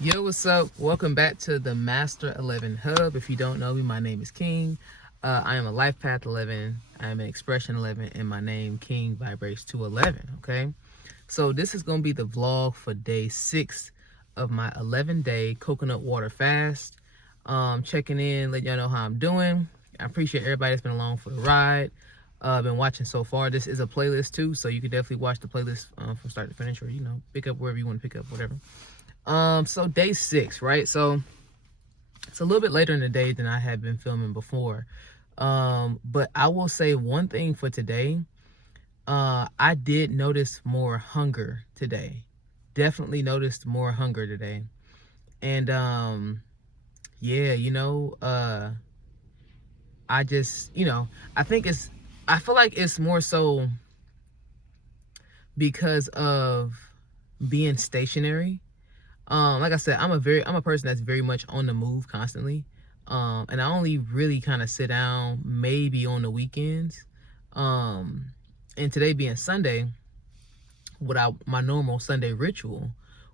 Yo, what's up? Welcome back to the Master 11 Hub. If you don't know me, my name is King. I am a Life Path 11. I am an Expression 11, and my name, King, vibrates to 11. Okay, so this is going to be the vlog for day 6 of my 11-day coconut water fast. Checking in, letting y'all know how I'm doing. I appreciate everybody that's been along for the ride. Been watching so far. This is a playlist too, so you can definitely watch the playlist from start to finish, or pick up wherever you want to pick up, whatever. So day 6, right? So it's a little bit later in the day than I had been filming before. But I will say one thing for today. I did notice more hunger today. Definitely noticed more hunger today. And yeah, I just, I feel like it's more so because of being stationary. Like I said, I'm a person that's very much on the move constantly. And I only really kind of sit down maybe on the weekends. And today being Sunday, my normal Sunday ritual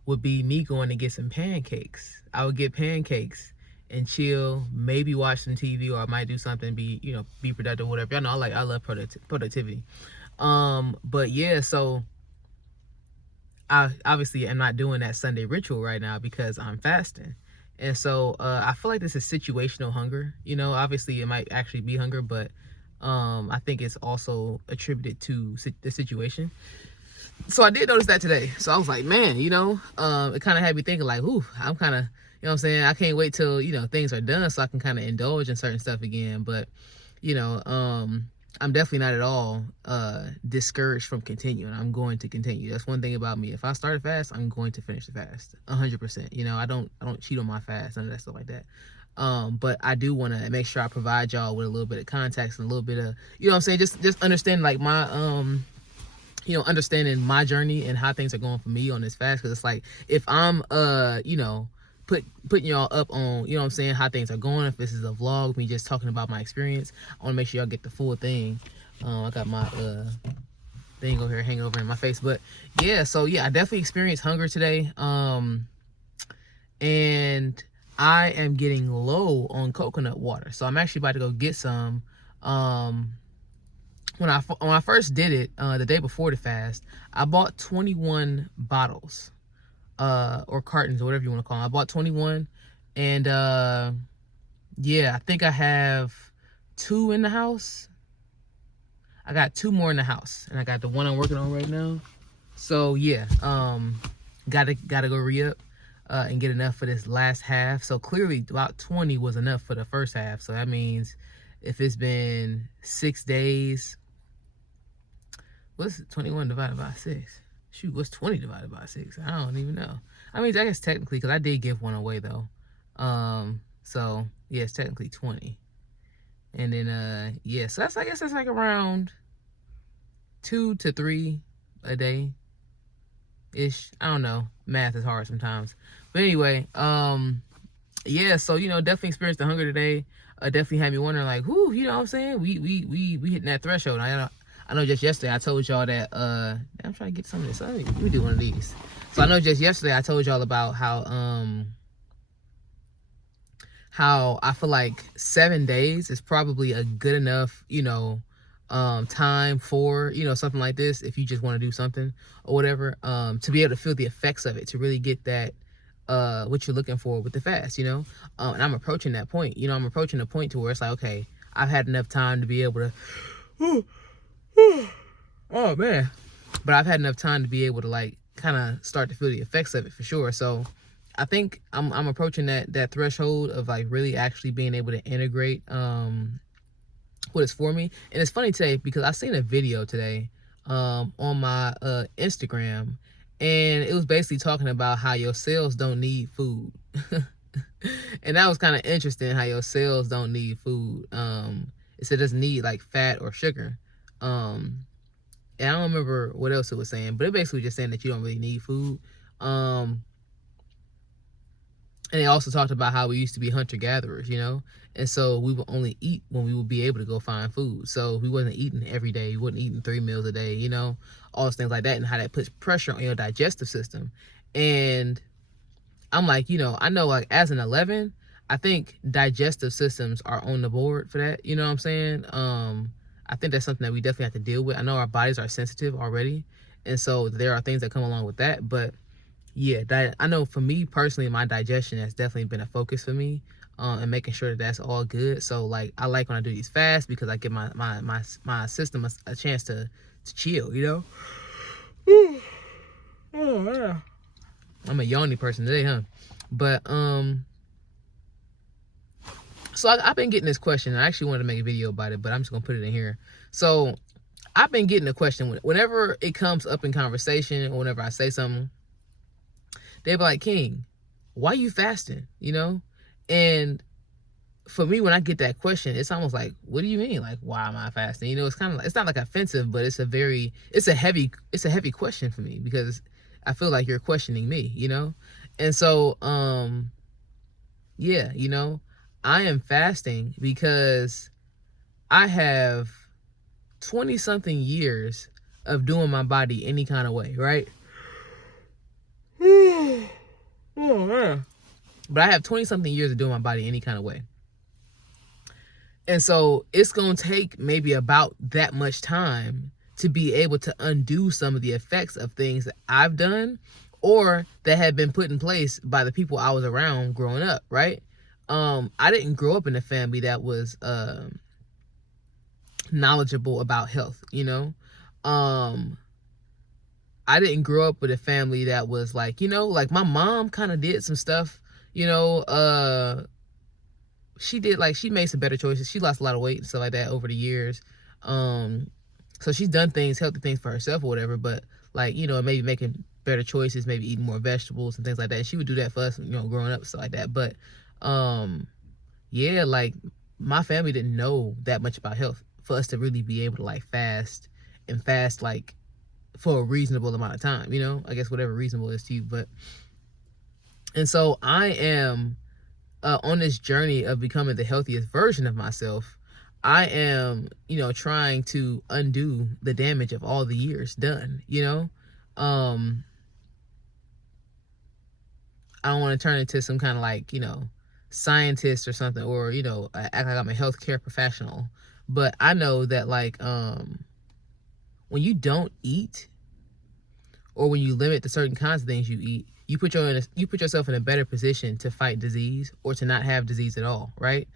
would be me going to get some pancakes. I would get pancakes and chill, maybe watch some TV, or I might do something, be productive, whatever. Y'all know I love productivity. But yeah, so I obviously am not doing that Sunday ritual right now because I'm fasting. And so I feel like this is situational hunger. Obviously it might actually be hunger, but I think it's also attributed to the situation. So I did notice that today. So I was like, man, it kind of had me thinking like, ooh, I'm kind of, what I'm saying? I can't wait till, things are done so I can kind of indulge in certain stuff again. But, you know, um, I'm definitely not at all discouraged from continuing. I'm going to continue. That's one thing about me. If I start a fast, I'm going to finish the fast 100%. I don't cheat on my fast, none of that stuff like that. But I do want to make sure I provide y'all with a little bit of context and a little bit of, what I'm saying, just understand like my understanding my journey and how things are going for me on this fast. Because it's like, if I'm putting y'all up on, what I'm saying, how things are going, if this is a vlog, me just talking about my experience, I want to make sure y'all get the full thing. I got my thing over here hanging over in my face. But yeah, so yeah, I definitely experienced hunger today. And I am getting low on coconut water, so I'm actually about to go get some. When I first did it, the day before the fast, I bought 21 bottles, or cartons, or whatever you want to call them. I bought 21, and yeah, I think I have 2 in the house. I got 2 more in the house, and I got the one I'm working on right now. So yeah, gotta go re-up and get enough for this last half. So clearly, about 20 was enough for the first half. So that means if it's been 6 days. What's 21 divided by 6? Shoot, what's 20 divided by 6? I don't even know. I mean, I guess technically, because I did give one away, though. So, yeah, it's technically 20. And then, yeah, so I guess that's like around 2 to 3 a day-ish. I don't know. Math is hard sometimes. But anyway, yeah, so, definitely experienced the hunger today. Definitely had me wondering, like, whoo, you know what I'm saying? We hitting that threshold. I know just yesterday I told y'all that I'm trying to get some of this. Let me do one of these. So I know just yesterday I told y'all about how I feel like 7 days is probably a good enough, time for, something like this, if you just want to do something or whatever, to be able to feel the effects of it, to really get that what you're looking for with the fast, and I'm approaching that point. I'm approaching the point to where it's like, okay, I've had enough time to be able to oh man, but I've had enough time to be able to like kind of start to feel the effects of it for sure. So I think I'm approaching that threshold of like really actually being able to integrate what is for me. And it's funny today because I seen a video today on my Instagram, and it was basically talking about how your cells don't need food. And that was kind of interesting, how your cells don't need food. It said it doesn't need like fat or sugar. And I don't remember what else it was saying, but it basically just saying that you don't really need food. And they also talked about how we used to be hunter-gatherers, and so we would only eat when we would be able to go find food. So we wasn't eating every day. We wasn't eating 3 meals a day, all those things like that, and how that puts pressure on your digestive system. And I'm like, I know like as an 11, I think digestive systems are on the board for that. You know what I'm saying? I think that's something that we definitely have to deal with. I know our bodies are sensitive already, and so there are things that come along with that. But yeah, I know for me personally, my digestion has definitely been a focus for me, and making sure that that's all good. So like, I like when I do these fasts because I give my system a chance to chill. Oh yeah. I'm a yawny person today, huh? But so I've been getting this question. I actually wanted to make a video about it, but I'm just gonna put it in here. So I've been getting a question whenever it comes up in conversation, or whenever I say something. They be like, King, why you fasting? And for me, when I get that question, it's almost like, what do you mean? Like, why am I fasting? It's kind of like, it's not like offensive, but it's a heavy question for me, because I feel like you're questioning me, And so, yeah, I am fasting because I have 20 something years of doing my body any kind of way, right? Oh man. But I have 20 something years of doing my body any kind of way. And so it's going to take maybe about that much time to be able to undo some of the effects of things that I've done or that have been put in place by the people I was around growing up, right? I didn't grow up in a family that was knowledgeable about health, I didn't grow up with a family that was like, like my mom kind of did some stuff, she made some better choices. She lost a lot of weight and stuff like that over the years. So she's done healthy things for herself or whatever, but like, maybe making better choices, maybe eating more vegetables and things like that. And she would do that for us, growing up, stuff like that. But yeah, like my family didn't know that much about health for us to really be able to like fast like for a reasonable amount of time, I guess whatever reasonable is to you. And so I am on this journey of becoming the healthiest version of myself. I am, trying to undo the damage of all the years done, I don't want to turn into some kind of like, scientist or something, or, act like I'm a healthcare professional. But I know that like, when you don't eat, or when you limit the certain kinds of things you eat, you put yourself in a better position to fight disease or to not have disease at all, right?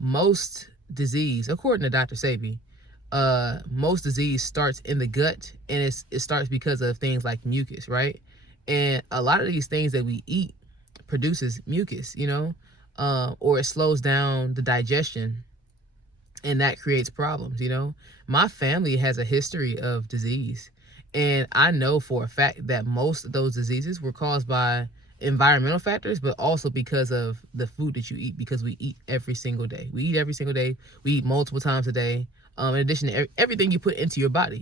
Most disease, according to Dr. Sebi, most disease starts in the gut, and it starts because of things like mucus, right? And a lot of these things that we eat produces mucus, or it slows down the digestion, and that creates problems. My family has a history of disease, and I know for a fact that most of those diseases were caused by environmental factors, but also because of the food that you eat, because we eat every single day. We eat multiple times a day, in addition to everything you put into your body,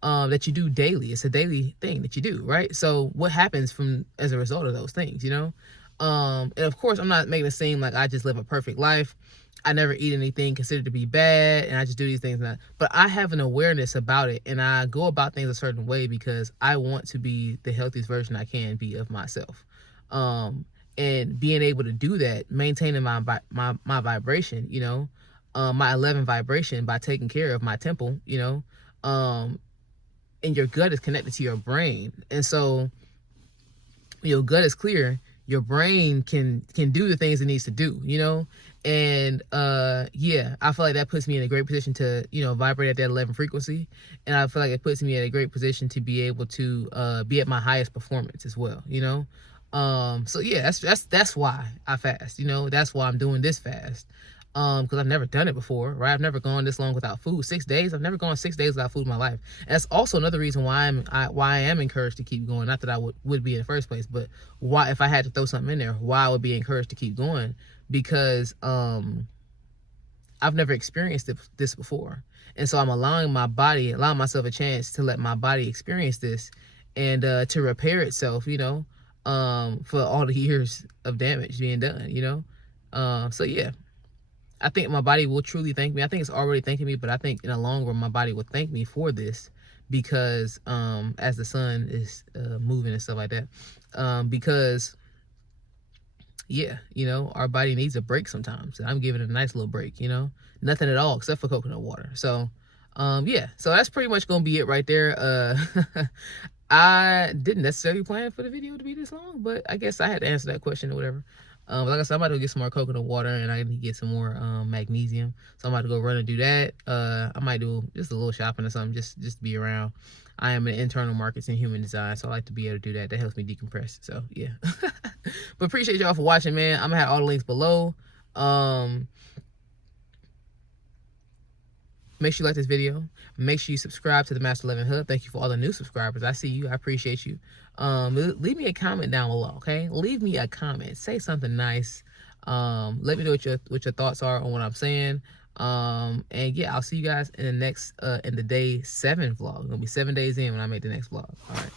that you do daily. It's a daily thing that you do, right? So what happens as a result of those things, and of course, I'm not making it seem like I just live a perfect life. I never eat anything considered to be bad, and I just do these things. But I have an awareness about it, and I go about things a certain way because I want to be the healthiest version I can be of myself. And being able to do that, maintaining my vibration, my 11 vibration by taking care of my temple, and your gut is connected to your brain, and so your gut is clear, your brain can do the things it needs to do, and yeah, I feel like that puts me in a great position to vibrate at that 11 frequency, and I feel like it puts me in a great position to be able to be at my highest performance as well, so yeah, that's why I fast, that's why I'm doing this fast, because I've never done it before, right? I've never gone this long without food. 6 days. I've never gone 6 days without food in my life. And that's also another reason why I am encouraged to keep going. Not that I would be in the first place, but why, if I had to throw something in there, why I would be encouraged to keep going, because I've never experienced this before, and so I'm allowing myself a chance to let my body experience this, and to repair itself, for all the years of damage being done, so yeah. I think my body will truly thank me. I think it's already thanking me, but I think in the long run, my body will thank me for this, because as the sun is moving and stuff like that, because yeah, you know, our body needs a break sometimes. And I'm giving it a nice little break, you know, nothing at all except for coconut water. So, yeah, so that's pretty much gonna be it right there. I didn't necessarily plan for the video to be this long, but I guess I had to answer that question or whatever. Like I said, I'm about to go get some more coconut water, and I need to get some more magnesium. So I'm about to go run and do that. I might do just a little shopping or something, just to be around. I am in internal markets and human design, so I like to be able to do that. That helps me decompress. So yeah. But appreciate y'all for watching, man. I'm gonna have all the links below. Make sure you like this video. Make sure you subscribe to the Master 11 Hub. Thank you for all the new subscribers. I see you. I appreciate you. Leave me a comment down below, okay? Leave me a comment. Say something nice. Let me know what your thoughts are on what I'm saying. And yeah, I'll see you guys in the next in the day 7 vlog. It's gonna be 7 days in when I make the next vlog. All right.